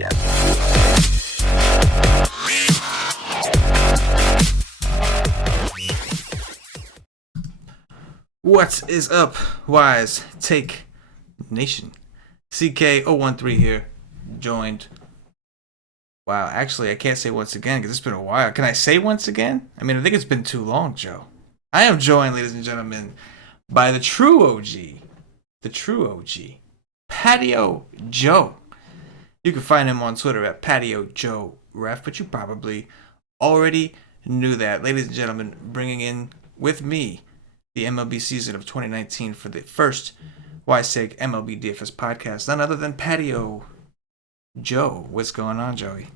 ESPN. What is up, Wise Take Nation? CK013 here, joined. Wow, actually, I can't say once again because it's been a while. Can I say once again? I mean, I think it's been too long, Joe. I am joined, ladies and gentlemen, by the true OG, Patio Joe. You can find him on Twitter at Patio Joe Ref, but you probably already knew that. Ladies and gentlemen, bringing in with me the MLB season of 2019 for the first Wise Take MLB DFS podcast, none other than Patio Joe. What's going on, Joey?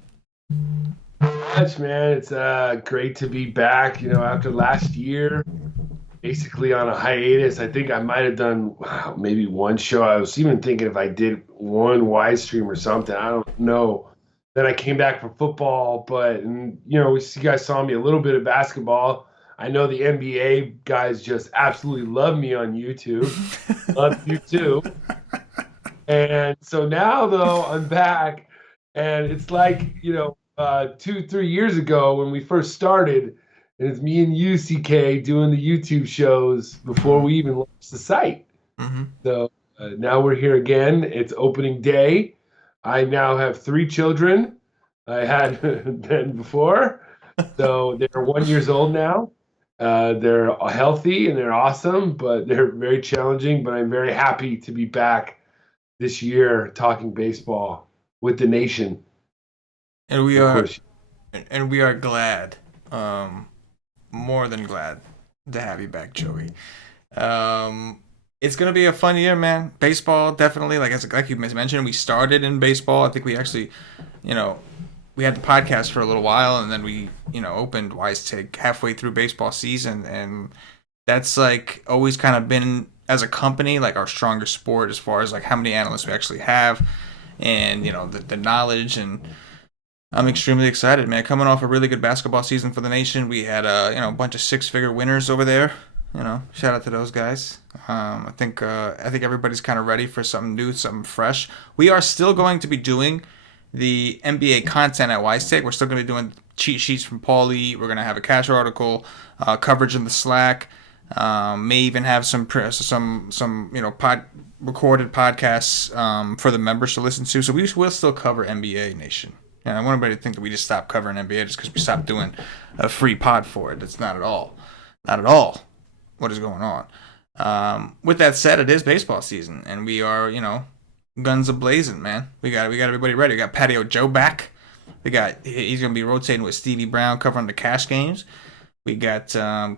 Much, man. It's great to be back. You know, after last year, basically on a hiatus. I think I might have done maybe one show. I was even thinking if I did one Wise stream or something. I don't know. Then I came back for football, but you know, you guys saw me a little bit of basketball. I know the NBA guys just absolutely love me on YouTube. Love you too. And so now, though, I'm back, and it's like, you know, 2-3 years ago when we first started, and it's me and you, CK, doing the YouTube shows before we even launched the site. Mm-hmm. So now we're here again. It's opening day. I now have 3 children. I had been before. So they're 1 year old now. They're healthy and they're awesome, but they're very challenging. But I'm very happy to be back this year talking baseball with the nation. And we are glad, more than glad to have you back, Joey. It's gonna be a fun year, man. Baseball, definitely. Like you mentioned, we started in baseball. I think we actually, we had the podcast for a little while, and then we, opened Wise Take halfway through baseball season, and that's like always kind of been, as a company, like our strongest sport as far as like how many analysts we actually have, and the knowledge. And I'm extremely excited, man. Coming off a really good basketball season for the nation, we had a bunch of 6-figure winners over there. Shout out to those guys. I think everybody's kind of ready for something new, something fresh. We are still going to be doing the NBA content at Wise Take. We're still going to be doing cheat sheets from Paulie. We're going to have a cash article, coverage in the Slack. May even have some recorded podcasts for the members to listen to. So we will still cover NBA Nation. And I want everybody to think that we just stopped covering NBA just because we stopped doing a free pod for it. It's not at all what is going on. With that said, it is baseball season, and we are, guns a-blazing, man. We got everybody ready. We got Patio Joe back. He's going to be rotating with Stevie Brown covering the cash games. We got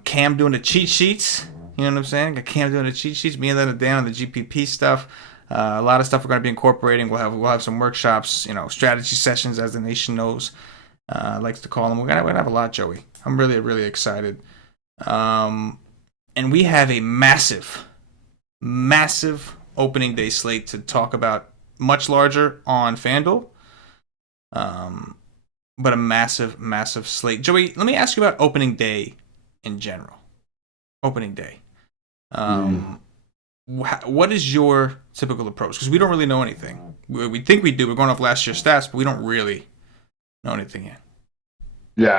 Cam doing the cheat sheets. You know what I'm saying? Got Cam doing the cheat sheets. Me and then Dan on the GPP stuff. A lot of stuff we're going to be incorporating. We'll have some workshops, strategy sessions, as the nation knows, likes to call them. We're gonna have a lot, Joey. I'm really, really excited. And we have a massive opening day slate to talk about, much larger on FanDuel, but a massive slate. Joey, let me ask you about opening day in general. Opening day. What is your typical approach? Because we don't really know anything. We think we do. We're going off last year's stats, but we don't really know anything yet. Yeah,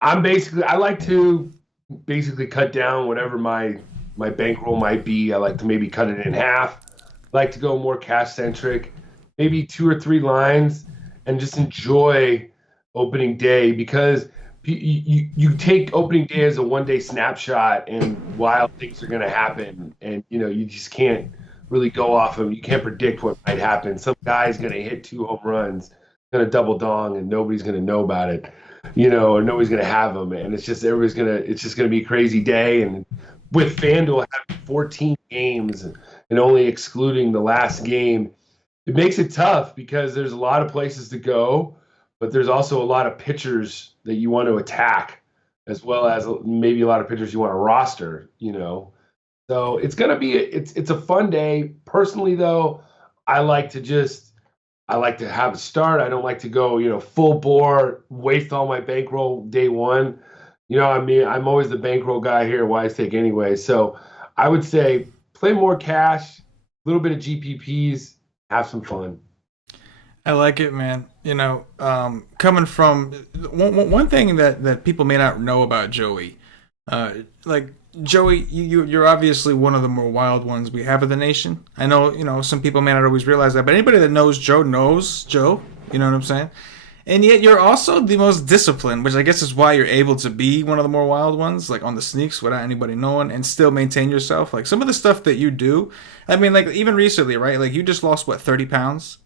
I mean, I like to basically cut down whatever my bankroll might be. I like to maybe cut it in half. I like to go more cash centric, maybe 2 or 3 lines, and just enjoy opening day, because you take opening day as a one-day snapshot, and wild things are going to happen, and you just can't really go off them. You can't predict what might happen. Some guy's going to hit 2 home runs, going to double dong, and nobody's going to know about it. Or nobody's going to have them, and it's just going to be a crazy day. And with FanDuel having 14 games and only excluding the last game, it makes it tough because there's a lot of places to go, but there's also a lot of pitchers that you want to attack, as well as maybe a lot of pitchers you want to roster. So it's going to be it's a fun day. Personally, though, I like to have a start. I don't like to go, full bore, waste all my bankroll day one. I'm always the bankroll guy here at Wise Take anyway. So I would say play more cash, a little bit of GPPs, have some fun. I like it, man. Coming from one thing that people may not know about Joey, uh, like Joey, you're obviously one of the more wild ones we have in the nation. I know, some people may not always realize that, but anybody that knows Joe knows Joe. You know what I'm saying? And yet you're also the most disciplined, which I guess is why you're able to be one of the more wild ones, like on the sneaks without anybody knowing and still maintain yourself. Like some of the stuff that you do, I mean, like even recently, right? Like you just lost what, 30 pounds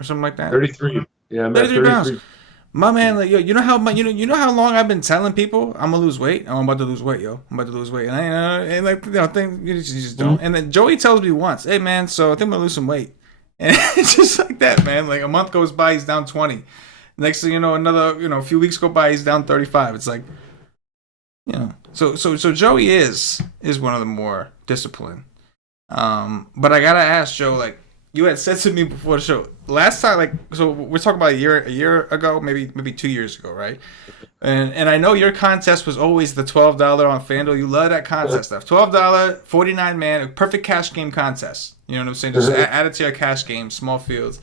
or something like that? 33. Yeah, I'm at 33 pounds. 33. My man, like yo, you know how long I've been telling people I'm gonna lose weight. I'm about to lose weight, yo. I'm about to lose weight, and and like things you just don't. And then Joey tells me once, "Hey man, so I think I'm gonna lose some weight," and it's just like that, man. Like a month goes by, he's down 20. Next thing you know, another a few weeks go by, he's down 35. It's like so Joey is one of the more disciplined. But I gotta ask Joe, like you had said to me before the show last time, like so we're talking about a year ago, maybe 2 years ago, right? And I know your contest was always the $12 on FanDuel. You love that contest stuff. $12, 49 man, a perfect cash game contest. You know what I'm saying? Just add it to your cash game, small fields.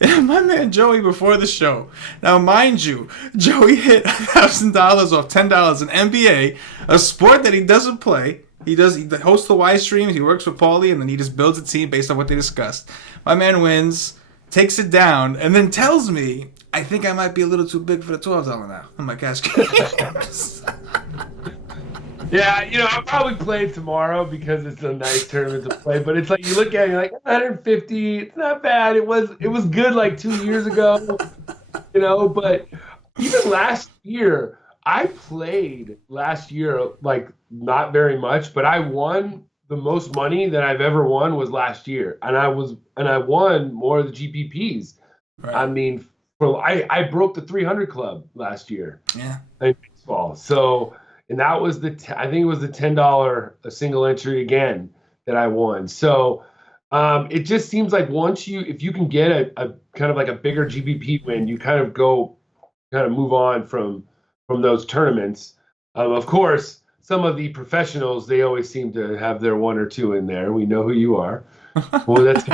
And my man Joey before the show. Now, mind you, Joey hit $1,000 off $10 in NBA, a sport that he doesn't play. He hosts the Y streams. He works with Paulie, and then he just builds a team based on what they discussed. My man wins, takes it down, and then tells me, "I think I might be a little too big for the $12 now." I'm like, "Cash game." Yeah, I'll probably play tomorrow because it's a nice tournament to play. But it's like you look at it, you're like 150. It's not bad. It was good like 2 years ago, But even last year, I played last year like not very much, but I won the most money that I've ever won was last year, and I won more of the GPPs. Right. I mean, I broke the 300 club last year. Yeah. In baseball. So. And that was I think it was the $10 a single entry again that I won. So it just seems like if you can get a kind of like a bigger GBP win, you kind of move on from those tournaments. Of course, some of the professionals, they always seem to have their one or two in there. We know who you are. Well, that's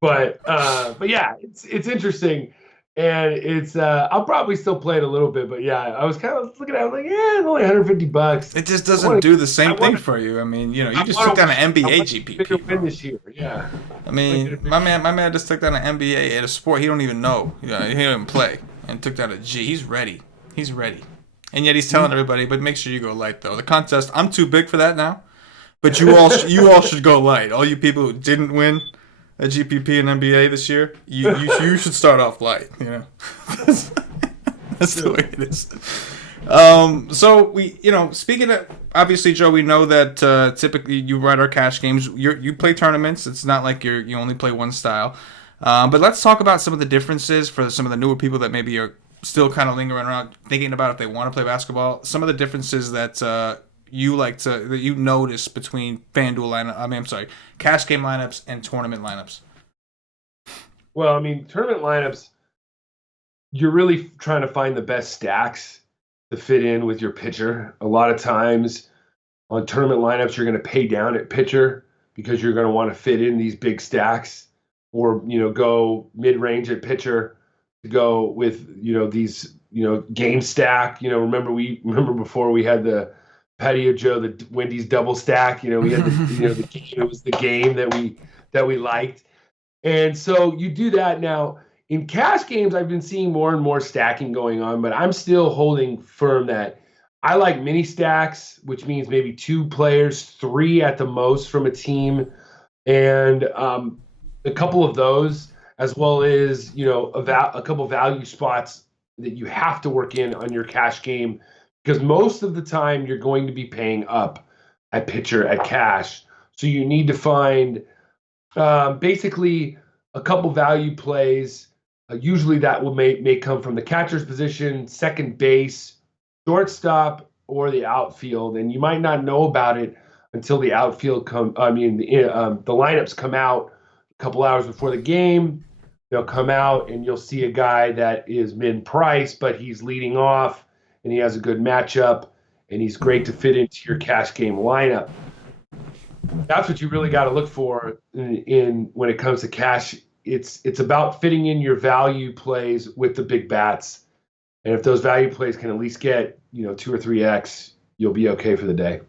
but yeah, it's interesting. And it's I'll probably still play it a little bit, but yeah, I was kind of looking at it, I was like, yeah, it's only $150. It just doesn't do the same thing for you. I mean, you just took down an NBA GPP. Win this year, yeah. I mean, my man just took down an NBA at a sport he don't even know. He don't even play, and took down a G. He's ready. He's ready. And yet he's telling everybody, but make sure you go light though. The contest, I'm too big for that now. But you all should go light. All you people who didn't win a GPP and NBA this year, you should start off light. That's the way it is. So we, speaking of, obviously, Joe, we know that typically you run our cash games. You play tournaments. It's not like you only play one style. But let's talk about some of the differences for some of the newer people that maybe are still kind of lingering around, thinking about if they want to play basketball. Some of the differences that you notice between cash game lineups and tournament lineups. Well, I mean, tournament lineups, you're really trying to find the best stacks to fit in with your pitcher. A lot of times on tournament lineups, you're going to pay down at pitcher because you're going to want to fit in these big stacks, or go mid-range at pitcher to go with these game stack. Remember before we had the Patio Joe, the Wendy's double stack. We had the it was the game that we liked, and so you do that now. In cash games, I've been seeing more and more stacking going on, but I'm still holding firm that I like mini stacks, which means maybe 2 players, 3 at the most from a team, and a couple of those, as well as a couple value spots that you have to work in on your cash game. Because most of the time you're going to be paying up at pitcher at cash. So you need to find basically a couple value plays. Usually that may come from the catcher's position, second base, shortstop, or the outfield. And you might not know about it until the outfield the lineups come out a couple hours before the game. They'll come out and you'll see a guy that is mid-price, but he's leading off. And he has a good matchup, and he's great to fit into your cash game lineup. That's what you really got to look for in when it comes to cash it's about fitting in your value plays with the big bats. And if those value plays can at least get, 2 or 3x, you'll be okay for the day.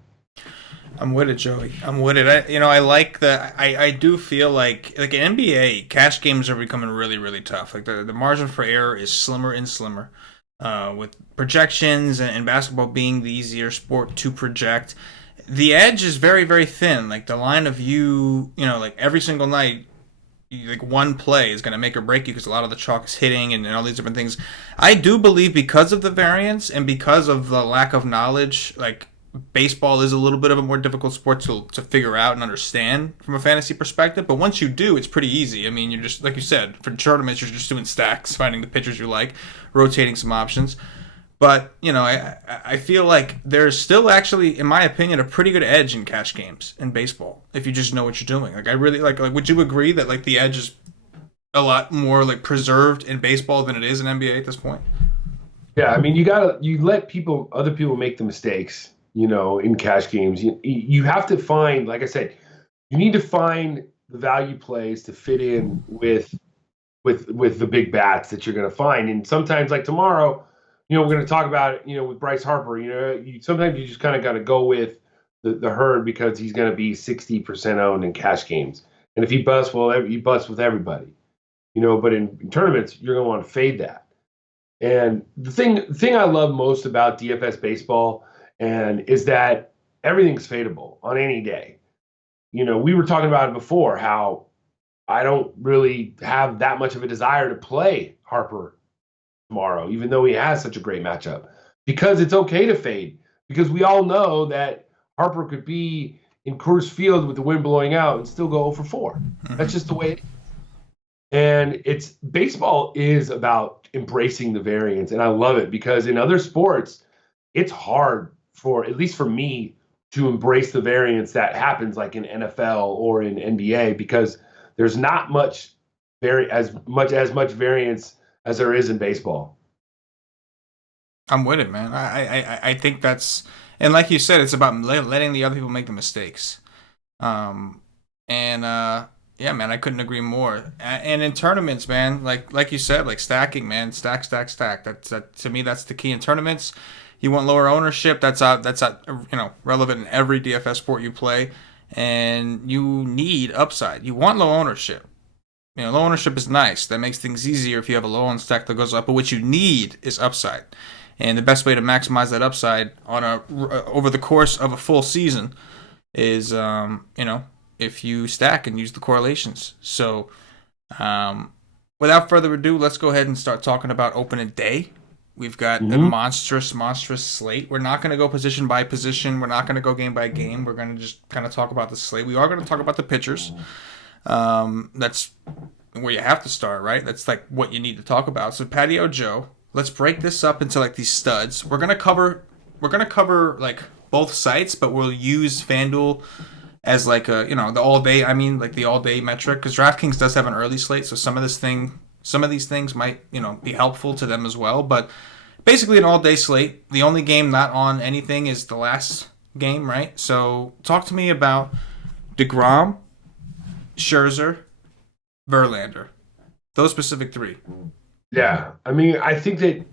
I'm with it, Joey. I'm with it. I like the. I do feel like in NBA, cash games are becoming really, really tough. Like the margin for error is slimmer and slimmer, with projections and basketball being the easier sport to project. The edge is very, very thin. Like the line of view, like every single night, like one play is going to make or break you because a lot of the chalk is hitting and all these different things. I do believe because of the variance and because of the lack of knowledge, like baseball is a little bit of a more difficult sport to figure out and understand from a fantasy perspective. But once you do, it's pretty easy. I mean, you're just, like you said, for tournaments, you're just doing stacks, finding the pitchers you like, rotating some options. But, I feel like there's still actually, in my opinion, a pretty good edge in cash games in baseball if you just know what you're doing. Like, I really like would you agree that, like, the edge is a lot more, like, preserved in baseball than it is in NBA at this point? Yeah, I mean, you let other people make the mistakes, in cash games. You have to find, like I said, you need to find the value plays to fit in with the big bats that you're going to find. And sometimes, like tomorrow, we're going to talk about it, with Bryce Harper. Sometimes you just kind of got to go with the herd because he's going to be 60% owned in cash games. And if he busts, well, he busts with everybody. But in tournaments, you're going to want to fade that. And the thing I love most about DFS baseball is that everything's fadeable on any day. We were talking about it before, how I don't really have that much of a desire to play Harper tomorrow, even though he has such a great matchup, because it's okay to fade, because we all know that Harper could be in Coors Field with the wind blowing out and still go 0 for 4. That's just the way it is. And baseball is about embracing the variance, and I love it because in other sports, it's hard at least for me, to embrace the variance that happens like in NFL or in NBA, because there's not as much variance as there is in baseball. I'm with it, man. I think that's, and like you said, it's about letting the other people make the mistakes. Yeah, man, I couldn't agree more. And in tournaments, man, like you said, like stacking, man, stack. That to me, that's the key in tournaments. You want lower ownership. That's relevant in every DFS sport you play, and you need upside. You want low ownership. Low ownership is nice. That makes things easier if you have a low owned stack that goes up. But what you need is upside, and the best way to maximize that upside over the course of a full season is if you stack and use the correlations. So, without further ado, let's go ahead and start talking about opening day. We've got a monstrous slate. We're not going to go position by position. We're not going to go game by game. We're going to just kind of talk about the slate. We are going to talk about the pitchers. That's where you have to start, right? That's like what you need to talk about. So Patio Joe, let's break this up into like these studs. We're going to cover like both sites, but we'll use FanDuel as like the all day. I mean, like the all day metric, because DraftKings does have an early slate, so some of these things might be helpful to them as well. But basically, an all day slate. The only game not on anything is the last game, right? So talk to me about DeGrom, Scherzer, Verlander, those specific three. Yeah, I mean, I think that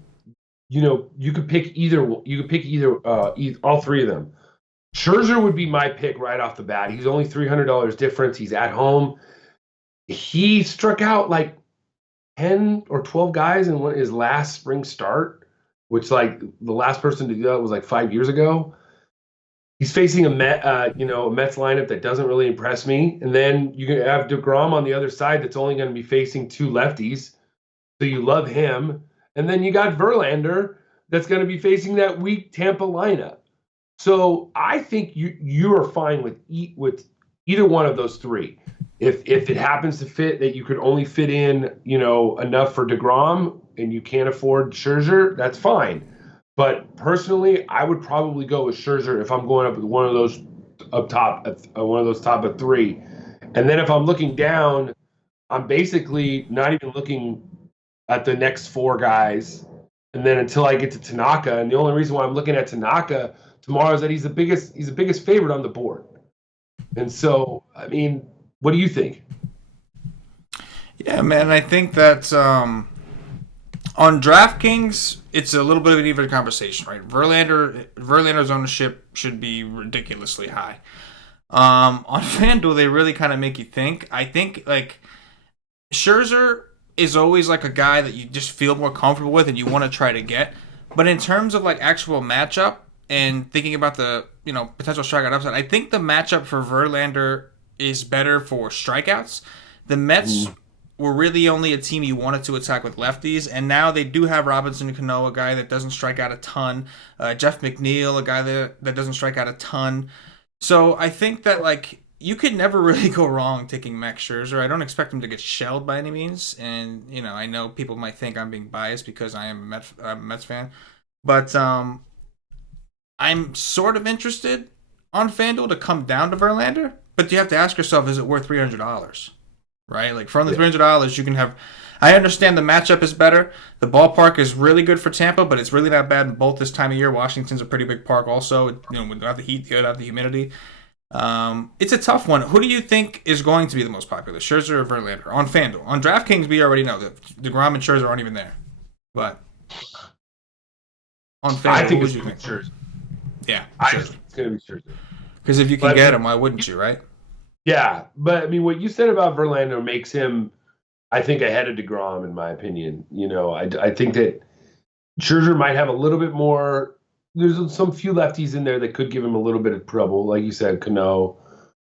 you could pick either. You could pick either all three of them. Scherzer would be my pick right off the bat. He's only $300 difference. He's at home. He struck out like 10 or 12 guys in his last spring start, which like the last person to do that was like 5 years ago. He's facing a Mets lineup that doesn't really impress me. And then you have DeGrom on the other side that's only going to be facing two lefties. So you love him. And then you got Verlander that's going to be facing that weak Tampa lineup. So I think you are fine with either one of those three. If it happens to fit that you could only fit in, enough for DeGrom and you can't afford Scherzer, that's fine. But personally, I would probably go with Scherzer if I'm going up with one of those top of three. And then if I'm looking down, I'm basically not even looking at the next four guys. And then until I get to Tanaka, and the only reason why I'm looking at Tanaka tomorrow is that he's the biggest favorite on the board. And so, I mean, what do you think? Yeah, man. I think that on DraftKings, it's a little bit of an even conversation, right? Verlander's ownership should be ridiculously high. On FanDuel, they really kind of make you think. I think like Scherzer is always like a guy that you just feel more comfortable with and you want to try to get. But in terms of like actual matchup and thinking about the potential strikeout upside, I think the matchup for Verlander is better for strikeouts. The Mets were really only a team you wanted to attack with lefties, and now they do have Robinson Cano, a guy that doesn't strike out a ton. Jeff McNeil, a guy that doesn't strike out a ton. So I think that like you could never really go wrong taking Max Scherzer. I don't expect him to get shelled by any means, and I know people might think I'm being biased because I am a Mets fan, but I'm sort of interested on FanDuel to come down to Verlander. But you have to ask yourself, is it worth $300? Right? Like for only $300, you can have. I understand the matchup is better. The ballpark is really good for Tampa, but it's really not bad in both this time of year. Washington's a pretty big park, also. Without the heat, without the humidity. It's a tough one. Who do you think is going to be the most popular, Scherzer or Verlander on FanDuel? On DraftKings, we already know that DeGrom and Scherzer aren't even there. But on FanDuel, I think who it's would you think? Scherzer. Yeah, I think it's going to be Scherzer. because if you can get him, why wouldn't you, right? Yeah, but I mean, what you said about Verlander makes him, I think, ahead of DeGrom, in my opinion. I think that Scherzer might have a little bit more. There's some few lefties in there that could give him a little bit of trouble, like you said, Cano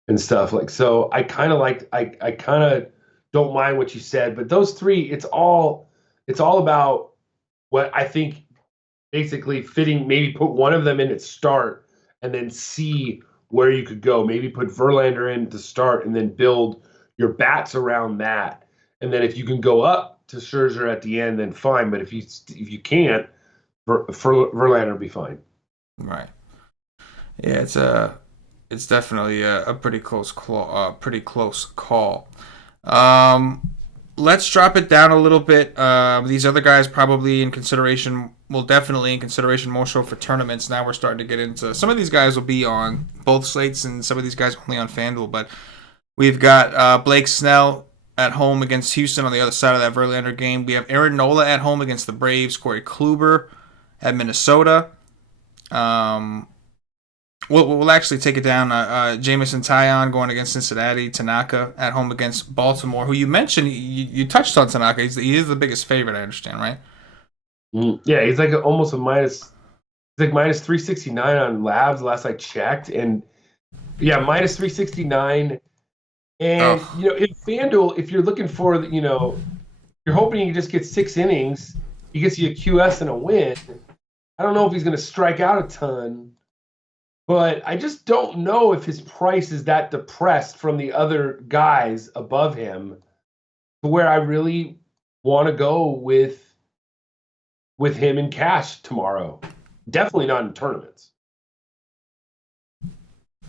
and stuff like. So I kind of I kind of don't mind what you said, but those three, it's all about what I think basically fitting. Maybe put one of them in at start, and then see where you could go. Maybe put Verlander in to start and then build your bats around that. And then if you can go up to Scherzer at the end, then fine. But if you can't, Verlander will be fine. Right. Yeah, it's definitely a pretty close call. Let's drop it down a little bit. These other guys probably in consideration. Well, definitely in consideration more so for tournaments. Now we're starting to get into some of these guys will be on both slates and some of these guys only on FanDuel. But we've got Blake Snell at home against Houston on the other side of that Verlander game. We have Aaron Nola at home against the Braves. Corey Kluber at Minnesota. We'll actually take it down. Jameson Taillon going against Cincinnati. Tanaka at home against Baltimore, who you mentioned. You touched on Tanaka. He is the biggest favorite, I understand, right? Yeah, he's like almost a minus. He's like minus 369 on Labs last I checked, and yeah, minus 369. And in FanDuel, if you're looking for you're hoping you just get 6 innings, he gets you a QS and a win. I don't know if he's going to strike out a ton, but I just don't know if his price is that depressed from the other guys above him to where I really want to go with him in cash tomorrow. Definitely not in tournaments.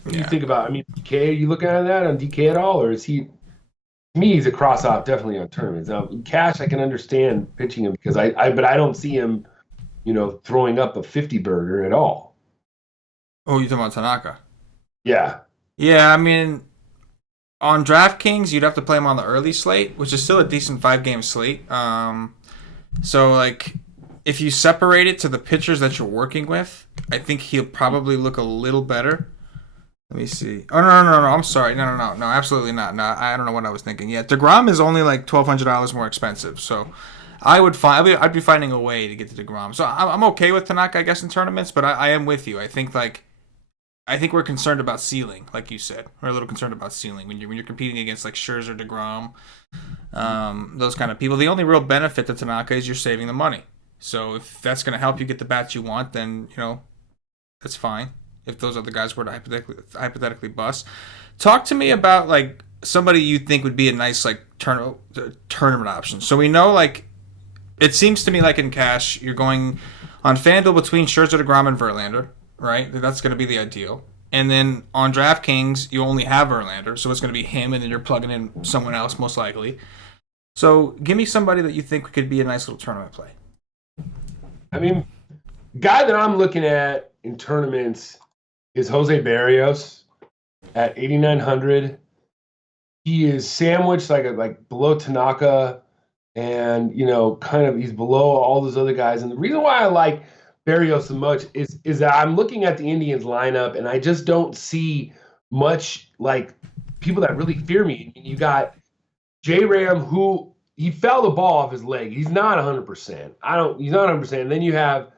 What do you think about? I mean, DK, are you looking at that on DK at all, or is he? To me, he's a cross out definitely on tournaments. Now, in cash, I can understand pitching him because but I don't see him, throwing up a 50 burger at all. Oh, you're talking about Tanaka? Yeah. Yeah, I mean, on DraftKings, you'd have to play him on the early slate, which is still a decent 5-game slate. So, like, if you separate it to the pitchers that you're working with, I think he'll probably look a little better. Let me see. Oh, no. I'm sorry. No, absolutely not. No, I don't know what I was thinking. Yeah, DeGrom is only like $1,200 more expensive. So I'd be finding a way to get to DeGrom. So I'm okay with Tanaka, I guess, in tournaments, but I am with you. I think we're concerned about ceiling, like you said. We're a little concerned about ceiling when you're competing against like Scherzer, DeGrom, those kind of people. The only real benefit to Tanaka is you're saving the money. So if that's going to help you get the bats you want, then that's fine. If those other guys were to hypothetically bust, talk to me about like somebody you think would be a nice like tournament option. So we know like it seems to me like in cash you're going on FanDuel between Scherzer, DeGrom, and Verlander, right? That's going to be the ideal. And then on DraftKings you only have Verlander, so it's going to be him, and then you're plugging in someone else most likely. So give me somebody that you think could be a nice little tournament play. I mean, guy that I'm looking at in tournaments is Jose Barrios at 8,900. he is sandwiched like below Tanaka, and kind of he's below all those other guys. And the reason why I like Barrios so much is that I'm looking at the Indians lineup, and I just don't see much like people that really fear me. I mean, you got J Ram, who he fell the ball off his leg. He's not 100%. He's not 100%. And then you have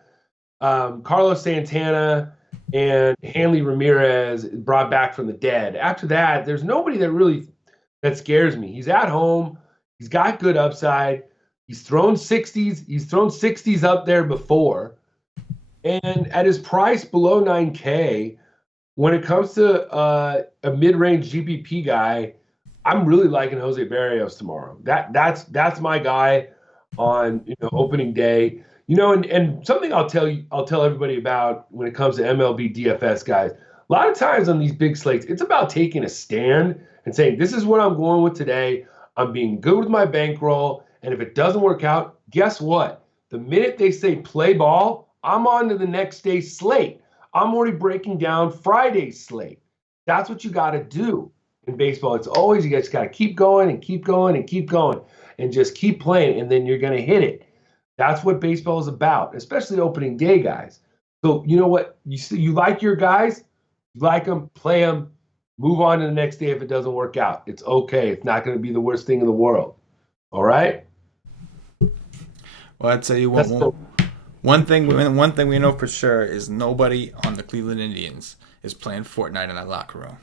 Carlos Santana and Hanley Ramirez brought back from the dead. After that, there's nobody that scares me. He's at home. He's got good upside. He's thrown 60s. He's thrown 60s up there before. And at his price below 9K, when it comes to a mid-range GPP guy, I'm really liking Jose Barrios tomorrow. That's my guy on opening day. And something I'll tell everybody about when it comes to MLB DFS guys. A lot of times on these big slates, it's about taking a stand and saying, this is what I'm going with today. I'm being good with my bankroll. And if it doesn't work out, guess what? The minute they say play ball, I'm on to the next day's slate. I'm already breaking down Friday's slate. That's what you got to do in baseball. It's always, you guys got to keep going and keep going and keep going and just keep playing, and then you're going to hit it. That's what baseball is about, especially opening day guys. So you know what? You like your guys, you like them, play them, move on to the next day if it doesn't work out. It's okay. It's not going to be the worst thing in the world. All right? Well, I'd tell you one thing we know for sure is nobody on the Cleveland Indians is playing Fortnite in that locker room.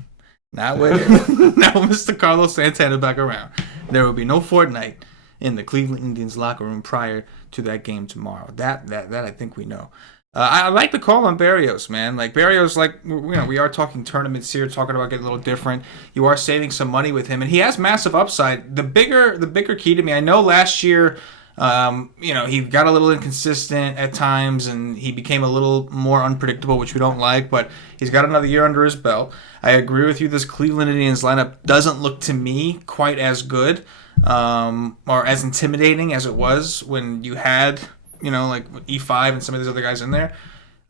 Not with Mr. Carlos Santana back around. There will be no Fortnite in the Cleveland Indians locker room prior to that game tomorrow. That I think we know. I like the call on Barrios, man. Like Barrios, we are talking tournaments here, talking about getting a little different. You are saving some money with him, and he has massive upside. The bigger key to me, I know last year, he got a little inconsistent at times, and he became a little more unpredictable, which we don't like. But he's got another year under his belt. I agree with you. This Cleveland Indians lineup doesn't look to me quite as good, or as intimidating as it was when you had, like E5 and some of these other guys in there.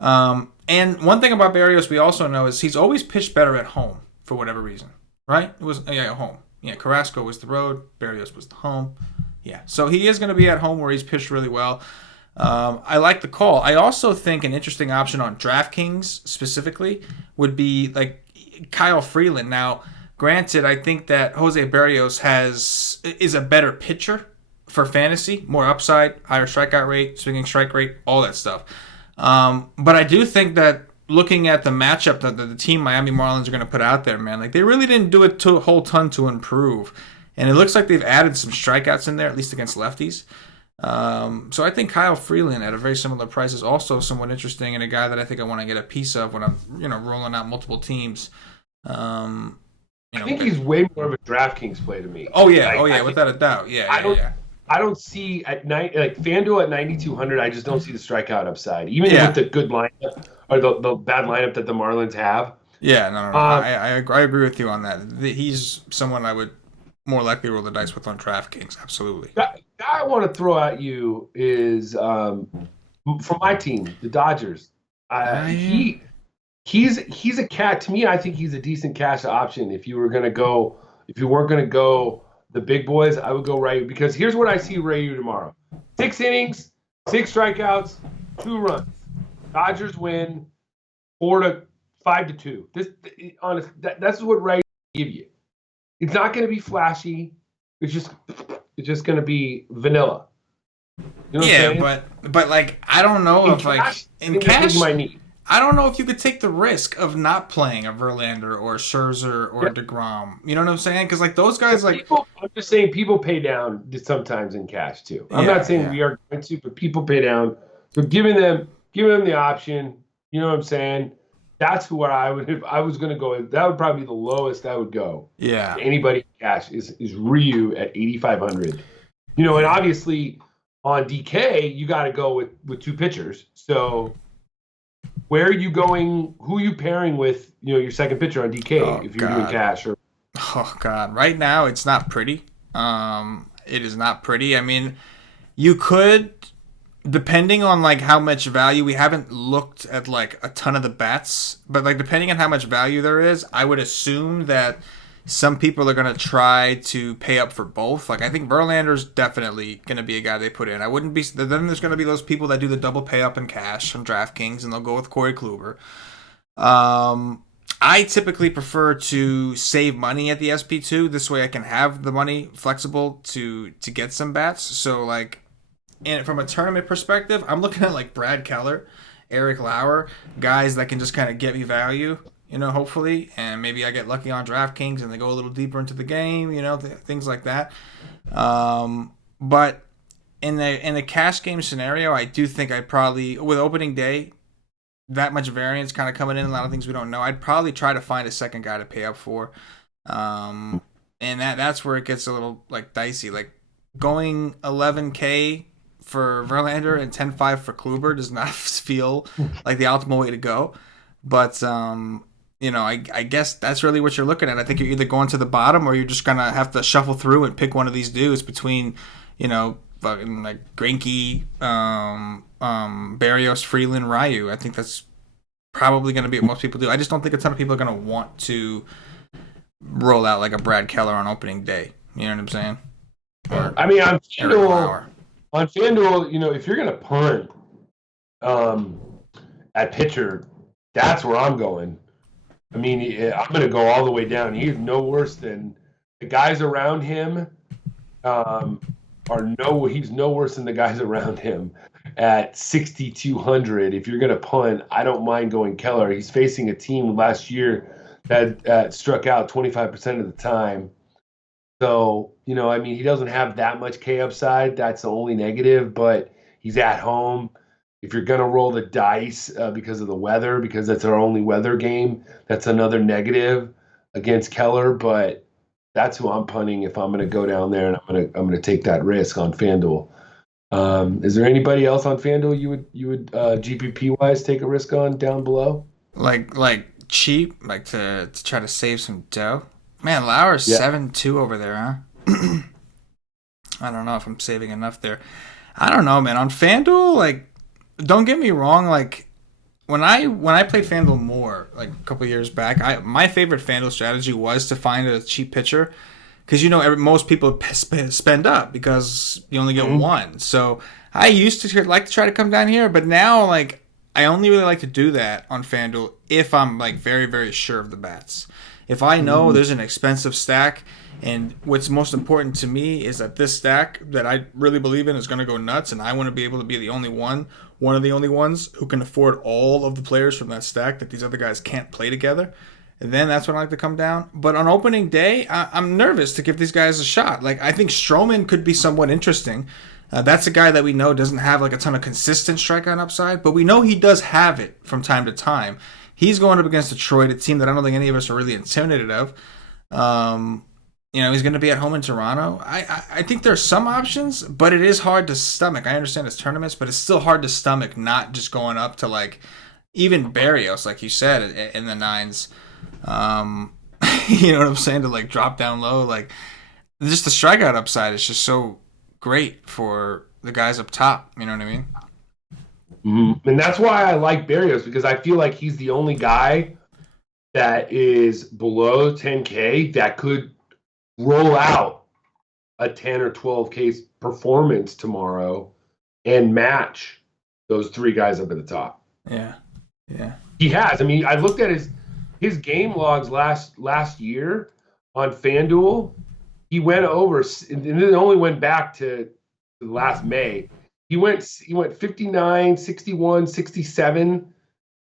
And one thing about Barrios we also know is he's always pitched better at home for whatever reason, right? It was at home. Yeah, Carrasco was the road, Barrios was the home. Yeah, so he is going to be at home where he's pitched really well. I like the call. I also think an interesting option on DraftKings specifically would be like Kyle Freeland. Now, granted, I think that Jose Barrios is a better pitcher for fantasy, more upside, higher strikeout rate, swinging strike rate, all that stuff. But I do think that looking at the matchup that the team Miami Marlins are going to put out there, man, like they really didn't do it a whole ton to improve. And it looks like they've added some strikeouts in there, at least against lefties. So I think Kyle Freeland at a very similar price is also somewhat interesting, and a guy that I think I want to get a piece of when I'm, rolling out multiple teams. I think he's way more of a DraftKings play to me. Oh yeah, without a doubt. I don't see at night like FanDuel at 9,200. I just don't see the strikeout upside, even with the good lineup or the bad lineup that the Marlins have. Yeah, no. I agree with you on that. He's someone I would more likely roll the dice with on DraftKings. Absolutely. Guy I want to throw at you is from my team, the Dodgers. He's a cat to me. I think he's a decent cash option. If you weren't going to go the big boys, I would go Ryu, because here's what I see Ryu tomorrow: 6 innings, 6 strikeouts, 2 runs. Dodgers win 5-2. That's what Ryu give you. It's not going to be flashy. It's just going to be vanilla. You know but like I don't know if in cash you might need. I don't know if you could take the risk of not playing a Verlander or Scherzer or DeGrom. You know what I'm saying? Because like those guys, I'm just saying people pay down sometimes in cash too. I'm not saying we are going to, but people pay down. So giving them the option. You know what I'm saying? That's who I would, if I was going to go. That would probably be the lowest I would go. Yeah. Anybody in cash is Ryu at 8,500. And obviously on DK you got to go with 2 pitchers. So where are you going? Who are you pairing with? Your second pitcher on DK if you're doing cash or. Oh God! Right now it's not pretty. It is not pretty. I mean, you could. Depending on like how much value, we haven't looked at like a ton of the bats, but like depending on how much value there is, I would assume that some people are going to try to pay up for both. Like, I think Verlander's definitely going to be a guy they put in. I wouldn't be. Then there's going to be those people that do the double pay up in cash on DraftKings, and they'll go with Corey Kluber. I typically prefer to save money at the SP2. This way I can have the money flexible to get some bats. So, like, and from a tournament perspective, I'm looking at, like, Brad Keller, Eric Lauer, guys that can just kind of get me value, hopefully. And maybe I get lucky on DraftKings and they go a little deeper into the game, things like that. But in the cash game scenario, I do think I'd probably, with opening day, that much variance kind of coming in, a lot of things we don't know, I'd probably try to find a second guy to pay up for. And that's where it gets a little, like, dicey. Like, going 11K for Verlander and 10.5 for Kluber does not feel like the optimal way to go. But, I guess that's really what you're looking at. I think you're either going to the bottom or you're just going to have to shuffle through and pick one of these dudes between, fucking like Greinke, Barrios, Freeland, Ryu. I think that's probably going to be what most people do. I just don't think a ton of people are going to want to roll out like a Brad Keller on opening day. You know what I'm saying? Or I mean, on FanDuel, if you're going to punt at pitcher, that's where I'm going. I mean, I'm going to go all the way down. He's no worse than the guys around him. He's no worse than the guys around him at 6,200. If you're going to punt, I don't mind going Keller. He's facing a team last year that struck out 25% of the time. So, I mean, he doesn't have that much K upside. That's the only negative, but he's at home. If you're going to roll the dice because of the weather, because that's our only weather game, that's another negative against Keller, but that's who I'm punting if I'm going to go down there and I'm going to take that risk on FanDuel. Is there anybody else on FanDuel you would GPP wise take a risk on down below? Like cheap, like to try to save some dough. Man, Lauer's 7-2 over there, huh? I don't know if I'm saving enough there. I don't know, man. On FanDuel, like, don't get me wrong, like, when I played FanDuel more, like a couple years back, my favorite FanDuel strategy was to find a cheap pitcher, because most people spend up because you only get one. So I used to like to try to come down here, but now, like, I only really like to do that on FanDuel if I'm, like, very, very sure of the bats. If I know there's an expensive stack, and what's most important to me is that this stack that I really believe in is going to go nuts, and I want to be able to be the only one of the only ones who can afford all of the players from that stack that these other guys can't play together, and then that's when I like to come down. But on opening day, I'm nervous to give these guys a shot. Like, I think Stroman could be somewhat interesting. That's a guy that we know doesn't have, like, a ton of consistent strikeout upside, but we know he does have it from time to time. He's going up against Detroit, a team that I don't think any of us are really intimidated of. He's going to be at home in Toronto. I think there's some options, but it is hard to stomach. I understand it's tournaments, but it's still hard to stomach not just going up to, like, even Barrios, like you said, in the nines. You know what I'm saying? To, like, drop down low. Like, just the strikeout upside is just so great for the guys up top. You know what I mean? Mm-hmm. And that's why I like Barrios, because I feel like he's the only guy that is below 10K that could roll out a 10 or 12K performance tomorrow and match those three guys up at the top. Yeah. He has. I mean, I looked at his game logs last year on FanDuel. He went over, and it only went back to last May. He went 59, 61, 67.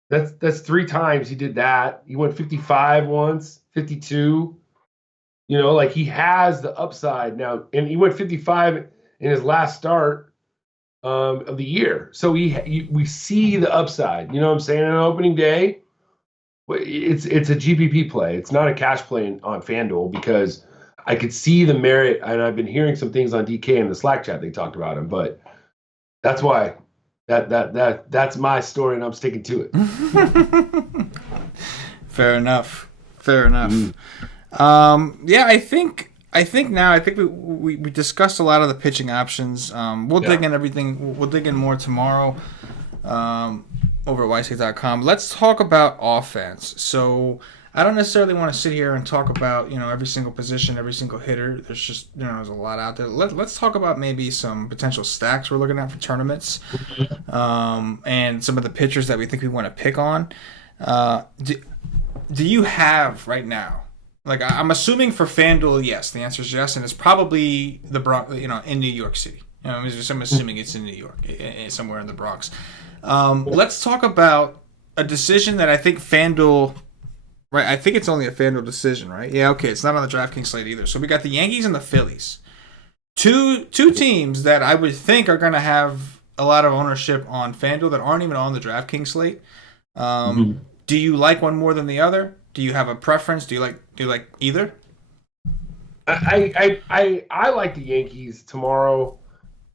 That's three times he did that. He went 55 once, 52. Like, he has the upside now, and he went 55 in his last start of the year. So we see the upside. You know what I'm saying? On opening day, it's a GPP play. It's not a cash play on FanDuel, because I could see the merit, and I've been hearing some things on DK in the Slack chat. They talked about him, but that's why that's my story, and I'm sticking to it. Fair enough. I think we discussed a lot of the pitching options. We'll dig in everything. We'll dig in more tomorrow over at wisecake.com. Let's talk about offense. So I don't necessarily want to sit here and talk about every single position, every single hitter. There's just there's a lot out there. Let's talk about maybe some potential stacks we're looking at for tournaments, and some of the pitchers that we think we want to pick on. Do you have right now? Like I'm assuming for FanDuel, yes. The answer is yes, and it's probably the Bronx, in New York City. I'm assuming it's in New York, somewhere in the Bronx. Let's talk about a decision that I think FanDuel. Right, I think it's only a FanDuel decision, right? Yeah, okay. It's not on the DraftKings slate either. So we got the Yankees and the Phillies, two teams that I would think are going to have a lot of ownership on FanDuel that aren't even on the DraftKings slate. Do you like one more than the other? Do you have a preference? Do you like either? I like the Yankees tomorrow.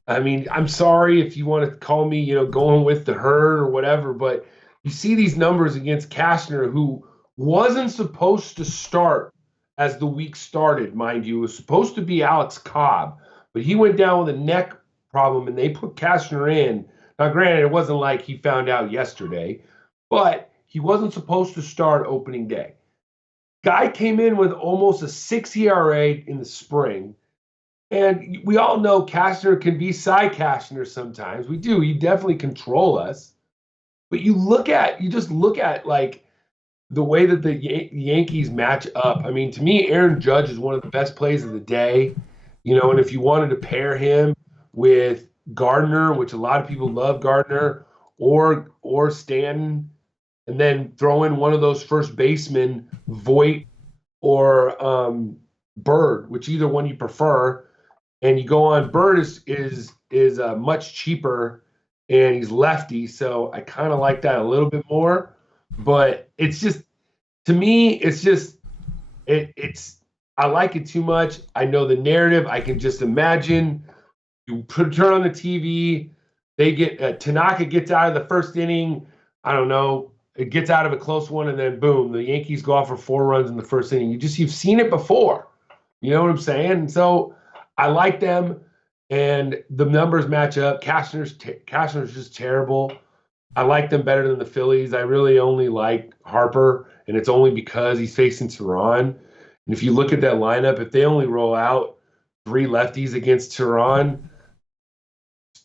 I mean, I'm sorry if you want to call me, going with the herd or whatever, but you see these numbers against Cashner, who wasn't supposed to start as the week started, mind you. It was supposed to be Alex Cobb, but he went down with a neck problem, and they put Cashner in. Now, granted, it wasn't like he found out yesterday, but he wasn't supposed to start opening day. Guy came in with almost a 6 ERA in the spring, and we all know Cashner can be Cy Cashner sometimes. We do. He definitely control us. But you just look at like the way that the Yankees match up. I mean, to me, Aaron Judge is one of the best plays of the day. And if you wanted to pair him with Gardner, which a lot of people love Gardner, or Stanton, and then throw in one of those first basemen, Voit or Bird, which either one you prefer, and you go on. Bird is much cheaper, and he's lefty, so I kind of like that a little bit more. But it's just, to me, it's I like it too much. I know the narrative. I can just imagine you turn on the TV, they get Tanaka gets out of the first inning. I don't know. It gets out of a close one, and then boom, the Yankees go off for 4 runs in the first inning. You've seen it before. You know what I'm saying? And so I like them, and the numbers match up. Cashner's just terrible. I like them better than the Phillies. I really only like Harper, and it's only because he's facing Tehran. And if you look at that lineup, if they only roll out 3 lefties against Tehran,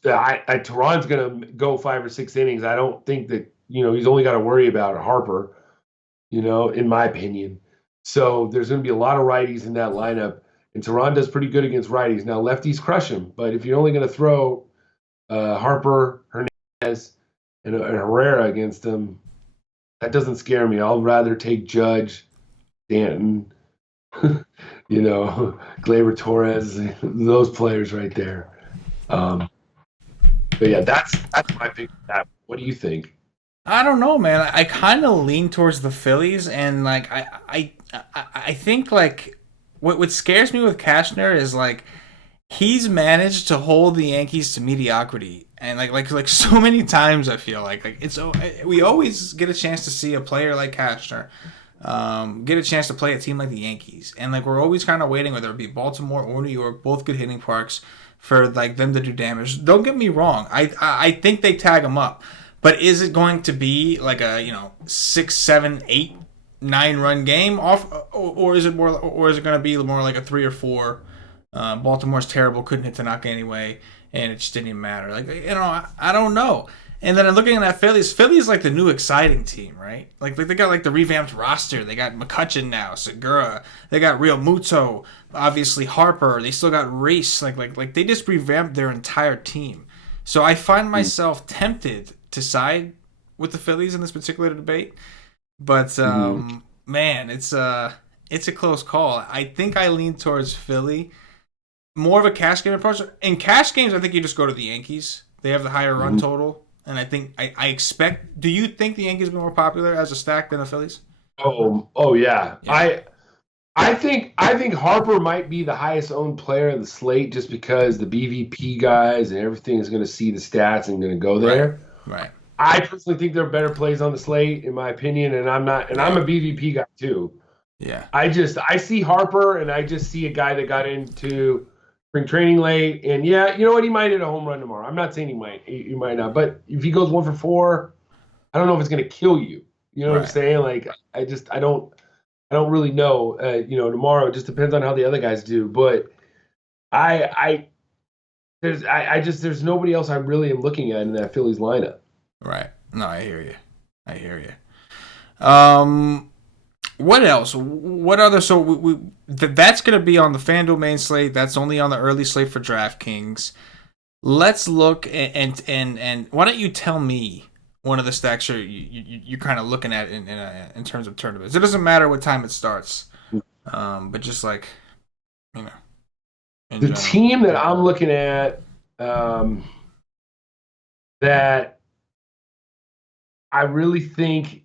Tehran's going to go 5 or 6 innings. I don't think that, he's only got to worry about Harper, in my opinion. So there's going to be a lot of righties in that lineup, and Tehran does pretty good against righties. Now, lefties crush him, but if you're only going to throw Harper, Hernandez, and Herrera against them, that doesn't scare me. I'll rather take Judge, Stanton, Gleyber Torres, those players right there. But yeah, that's my pick. What do you think? I don't know, man. I kind of lean towards the Phillies, and like I think like what scares me with Cashner is like he's managed to hold the Yankees to mediocrity. And like so many times, I feel like we always get a chance to see a player like Cashner, get a chance to play a team like the Yankees, and like we're always kind of waiting, whether it be Baltimore or New York, both good hitting parks, for like them to do damage. Don't get me wrong, I think they tag them up, but is it going to be like a 6, 7, 8, 9 run game off, or is it going to be more like a 3 or 4? Baltimore's terrible, couldn't hit Tanaka anyway, and it just didn't even matter. Like, I don't know. And then I'm looking at Philly's like the new exciting team, right? Like they got like the revamped roster. They got McCutchen now, Segura. They got Real Muto, obviously Harper. They still got Reese. Like they just revamped their entire team. So I find myself tempted to side with the Phillies in this particular debate. But man, it's a close call. I think I lean towards Philly. More of a cash game approach. In cash games, I think you just go to the Yankees. They have the higher run total, and I think I expect. Do you think the Yankees are more popular as a stack than the Phillies? Oh yeah. I think Harper might be the highest owned player of the slate, just because the BVP guys and everything is going to see the stats and going to go there. Right. I personally think there are better plays on the slate, in my opinion, and I'm not. And I'm a BVP guy too. Yeah. I see Harper, and I just see a guy that got into spring training late, and yeah, you know what? He might hit a home run tomorrow. I'm not saying he might. He might not. But if he goes 1 for 4, I don't know if it's going to kill you. You know what I'm saying? Like, I don't. I don't really know. Tomorrow it just depends on how the other guys do. But I there's nobody else I really am looking at in that Phillies lineup. Right. No, I hear you. I hear you. What else? What other? So that's going to be on the FanDuel main slate. That's only on the early slate for DraftKings. Let's look and why don't you tell me one of the stacks you're kind of looking at in terms of tournaments? It doesn't matter what time it starts, but just like you know, the general. Team that I'm looking at that I really think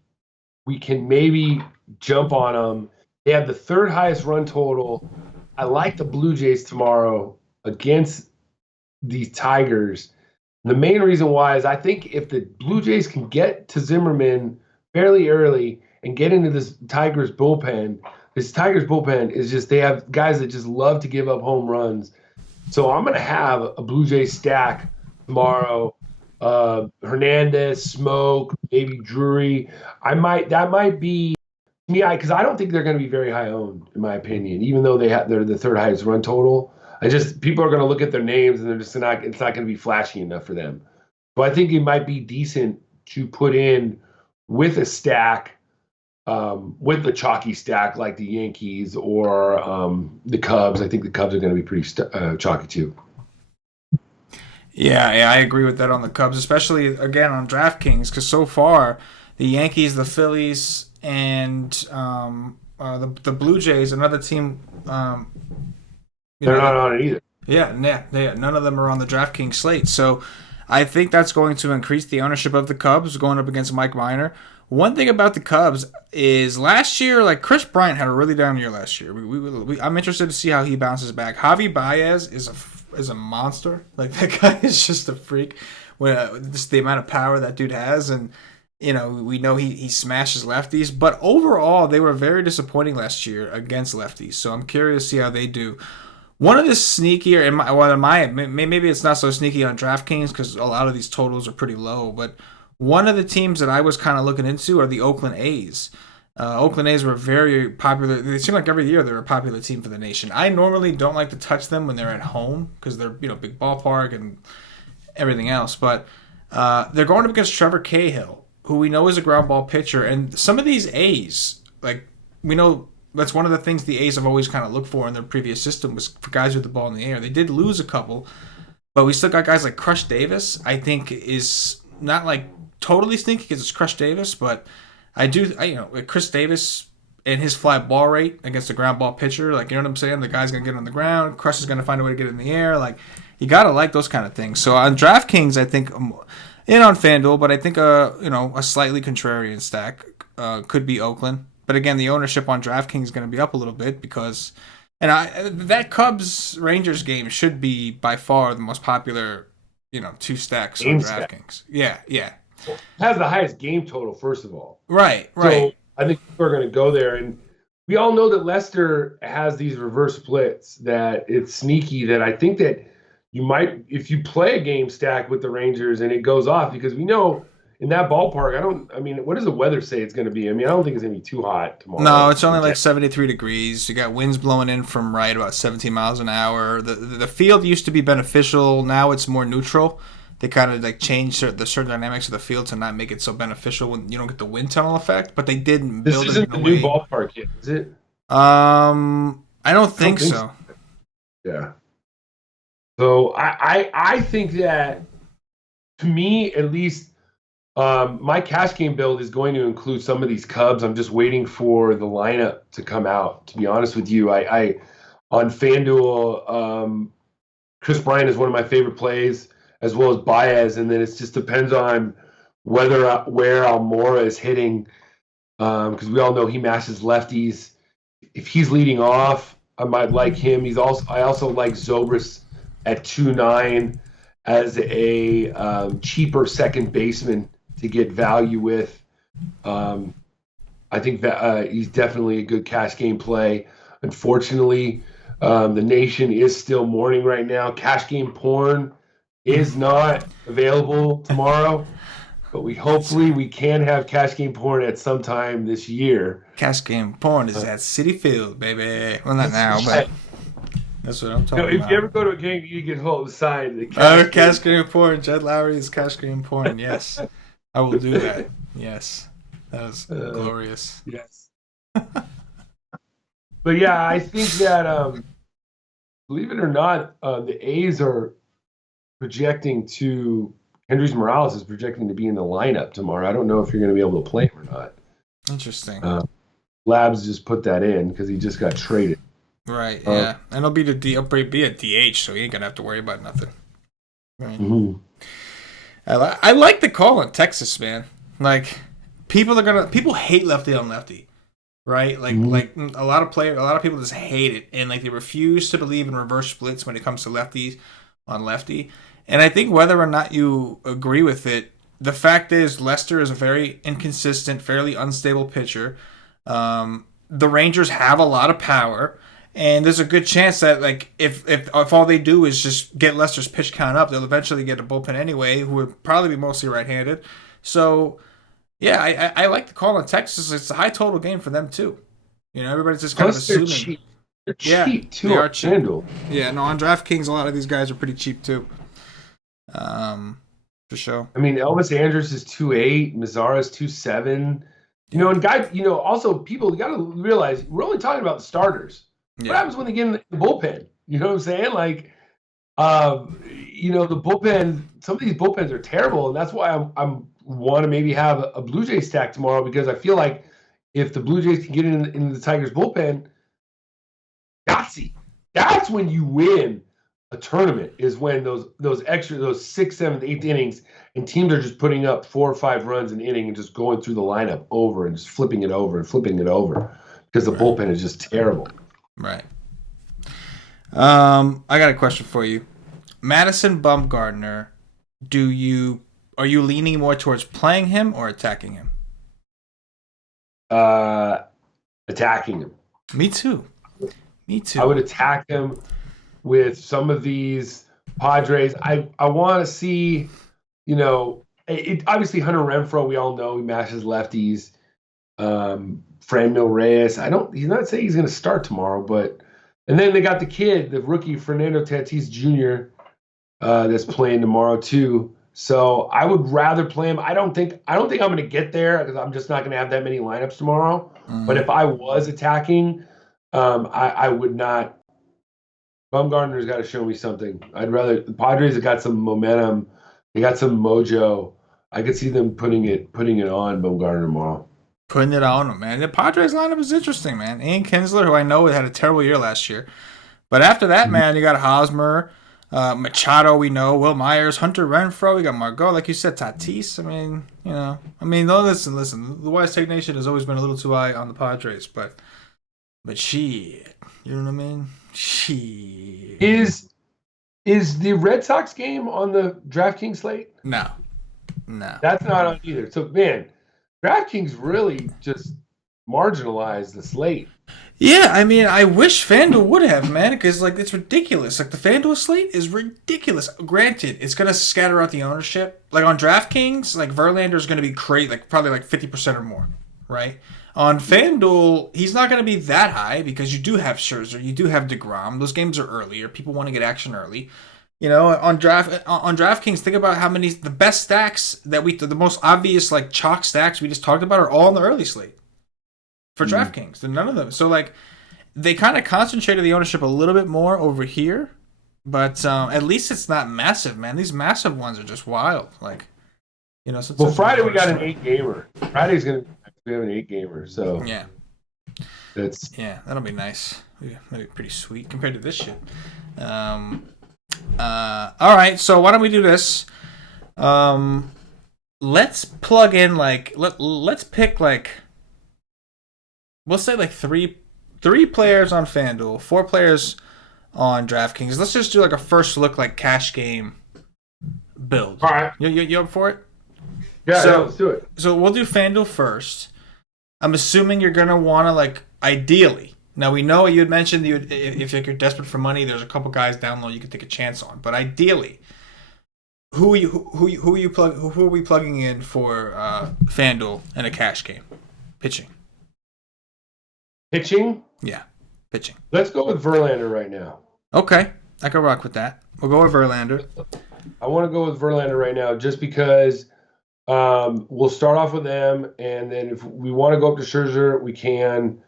we can maybe jump on them. They have the third highest run total. I like the Blue Jays tomorrow against these Tigers. The main reason why is I think if the Blue Jays can get to Zimmerman fairly early and get into this Tigers bullpen is just, they have guys that just love to give up home runs. So I'm going to have a Blue Jays stack tomorrow. Hernandez, Smoke, maybe Drury. That might be me, because I don't think they're going to be very high owned, in my opinion, even though they're the third highest run total. People are going to look at their names and it's not going to be flashy enough for them. So I think it might be decent to put in with a stack, with the chalky stack like the Yankees or the Cubs. I think the Cubs are going to be pretty chalky too. Yeah, I agree with that on the Cubs, especially again on DraftKings, because so far the Yankees, the Phillies, and the Blue Jays, another team. They're not on it either. Yeah, none of them are on the DraftKings slate. So I think that's going to increase the ownership of the Cubs going up against Mike Minor. One thing about the Cubs is last year, like Chris Bryant had a really down year last year. I'm interested to see how he bounces back. Javi Baez is a monster. Like that guy is just a freak. Just the amount of power that dude has, and we know he smashes lefties. But overall, they were very disappointing last year against lefties. So I'm curious to see how they do. One of the sneakier, maybe it's not so sneaky on DraftKings because a lot of these totals are pretty low, but one of the teams that I was kind of looking into are the Oakland A's. Oakland A's were very popular. They seem like every year they're a popular team for the nation. I normally don't like to touch them when they're at home because they're big ballpark and everything else, but they're going up against Trevor Cahill, who we know is a ground ball pitcher, and some of these A's, like we know. That's one of the things the A's have always kind of looked for in their previous system was for guys with the ball in the air. They did lose a couple, but we still got guys like Crush Davis. I think is not like totally sneaky because it's Crush Davis, but Chris Davis and his fly ball rate against a ground ball pitcher, like, you know what I'm saying? The guy's gonna get on the ground. Crush is gonna find a way to get in the air. Like, you gotta like those kind of things. So on DraftKings, I think in on FanDuel, but I think a slightly contrarian stack could be Oakland. But again, the ownership on DraftKings is going to be up a little bit because, that Cubs Rangers game should be by far the most popular, two stacks on DraftKings. Yeah. It has the highest game total, first of all. Right. So I think people are going to go there, and we all know that Lester has these reverse splits that it's sneaky. That I think that you might, if you play a game stack with the Rangers and it goes off, because we know. In that ballpark, what does the weather say it's going to be? I don't think it's going to be too hot tomorrow. No, it's only like 73 degrees. You got winds blowing in from right about 17 miles an hour. The field used to be beneficial. Now it's more neutral. They kind of like changed the certain dynamics of the field to not make it so beneficial when you don't get the wind tunnel effect. But they didn't build it in a way. This isn't the new ballpark yet, is it? I don't think so. Yeah. So I think that, to me at least, my cash game build is going to include some of these Cubs. I'm just waiting for the lineup to come out. To be honest with you, I on FanDuel, Chris Bryant is one of my favorite plays, as well as Baez, and then it just depends on where Almora is hitting, because we all know he mashes lefties. If he's leading off, I might like him. I also like Zobrist at 2.9 as a cheaper second baseman to get value with. I think that he's definitely a good cash game play. Unfortunately, the nation is still mourning right now. Cash game porn is not available tomorrow. but hopefully we can have cash game porn at some time this year. Cash game porn is at City Field, baby. Well, not now, but that's what I'm talking about. If you ever go to a game, you get hold of the sign. The cash game porn. Jed Lowry is cash game porn. Yes, I will do that. Yes, that is glorious. Yes. But yeah, I think that believe it or not, the A's are projecting to. Andres Morales is projecting to be in the lineup tomorrow. I don't know if you're going to be able to play him or not. Interesting. Labs just put that in because he just got traded. Right. Yeah, and he'll be be a DH, so he ain't gonna have to worry about nothing. Right. Mm-hmm. I like the call in Texas, man. Like people hate lefty on lefty, right? Like a lot of people just hate it, and like they refuse to believe in reverse splits when it comes to lefties on lefty. And I think whether or not you agree with it, the fact is Lester is a very inconsistent, fairly unstable pitcher. The Rangers have a lot of power, and there's a good chance that like if all they do is just get Lester's pitch count up, they'll eventually get a bullpen anyway, who would probably be mostly right-handed. So, yeah, I like the call on Texas. It's a high total game for them too. You know, everybody's just kind of assuming. Cheap. They're cheap too. They are cheap. FanDuel. Yeah, no, on DraftKings, a lot of these guys are pretty cheap too. For sure. I mean, Elvis Andrus is 2.8, Mazzara is 2.7. You know, and guys, you know, also people got to realize we're only talking about the starters. Yeah. What happens when they get in the bullpen? You know what I'm saying? Like, you know, the bullpen. Some of these bullpens are terrible, and that's why I'm want to maybe have a Blue Jay stack tomorrow, because I feel like if the Blue Jays can get in the Tigers bullpen, that's when you win a tournament, is when those 6th, 7th, 8th innings, and teams are just putting up 4 or 5 runs an inning and just going through the lineup over and just flipping it over because the bullpen is just terrible. Right. I got a question for you. Madison Bumgarner, are you leaning more towards playing him or attacking him? Attacking him. Me too. I would attack him with some of these Padres. I want to see, you know, obviously Hunter Renfroe, we all know he mashes lefties. Franmil Reyes, he's not saying he's going to start tomorrow, and then they got the rookie Fernando Tatis Jr. That's playing tomorrow too. So I would rather play him. I don't think I'm going to get there because I'm just not going to have that many lineups tomorrow. Mm-hmm. But if I was attacking, I would not. Bumgarner's got to show me something. The Padres have got some momentum. They got some mojo. I could see them putting it on Bumgarner tomorrow. Putting it on him, man. The Padres lineup is interesting, man. Ian Kinsler, who I know had a terrible year last year. But after that, man, you got Hosmer, Machado, we know, Will Myers, Hunter Renfroe, you got Margot, like you said, Tatis. I mean, you know. No, listen. The Wise Take Nation has always been a little too high on the Padres, but shit. You know what I mean? Shit. Is the Red Sox game on the DraftKings slate? No. That's not on either. So, man, DraftKings really just marginalized the slate. Yeah, I mean, I wish FanDuel would have, man, because, like, it's ridiculous. Like, the FanDuel slate is ridiculous. Granted, it's going to scatter out the ownership. Like, on DraftKings, like, Verlander's going to be probably 50% or more, right? On FanDuel, he's not going to be that high because you do have Scherzer, you do have DeGrom. Those games are earlier. People want to get action early. You know, on DraftKings, think about how many the best stacks the most obvious like chalk stacks we just talked about are all in the early slate for DraftKings. None of them. So like they kind of concentrated the ownership a little bit more over here, but at least it's not massive, man. These massive ones are just wild. Like, you know. Well, Friday we got an 8-gamer. Friday's gonna we have an 8-gamer. So yeah, that'll be nice. Yeah, that'll be pretty sweet compared to this shit. All right, so why don't we do this? Let's plug in let's pick we'll say three players on FanDuel, 4 players on DraftKings. Let's just do a first look cash game build. All right, you up for it? Yeah, let's do it. So we'll do FanDuel first. I'm assuming you're gonna want to ideally. Now, we know you had mentioned if you're desperate for money, there's a couple guys down low you could take a chance on. But ideally, Who are we plugging in for FanDuel in a cash game? Pitching. Pitching? Yeah, pitching. Let's go with Verlander right now. Okay, I can rock with that. We'll go with Verlander. I want to go with Verlander right now just because we'll start off with them, and then if we want to go up to Scherzer, we can.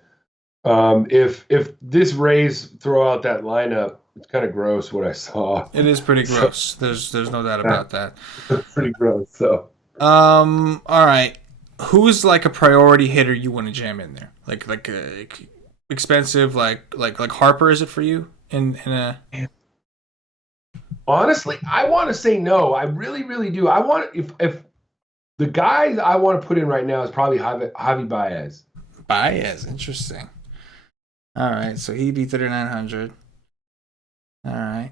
If this Rays throw out that lineup, it's kind of gross what I saw. It is pretty gross. There's no doubt about that. It's pretty gross. So. All right. Who's like a priority hitter you want to jam in there? Like expensive, like Harper, is it for you? In a Honestly, I want to say no. I really, really do. I want if the guys I want to put in right now is probably Javi Baez. Baez, interesting. All right, so he'd be 3,900. All right,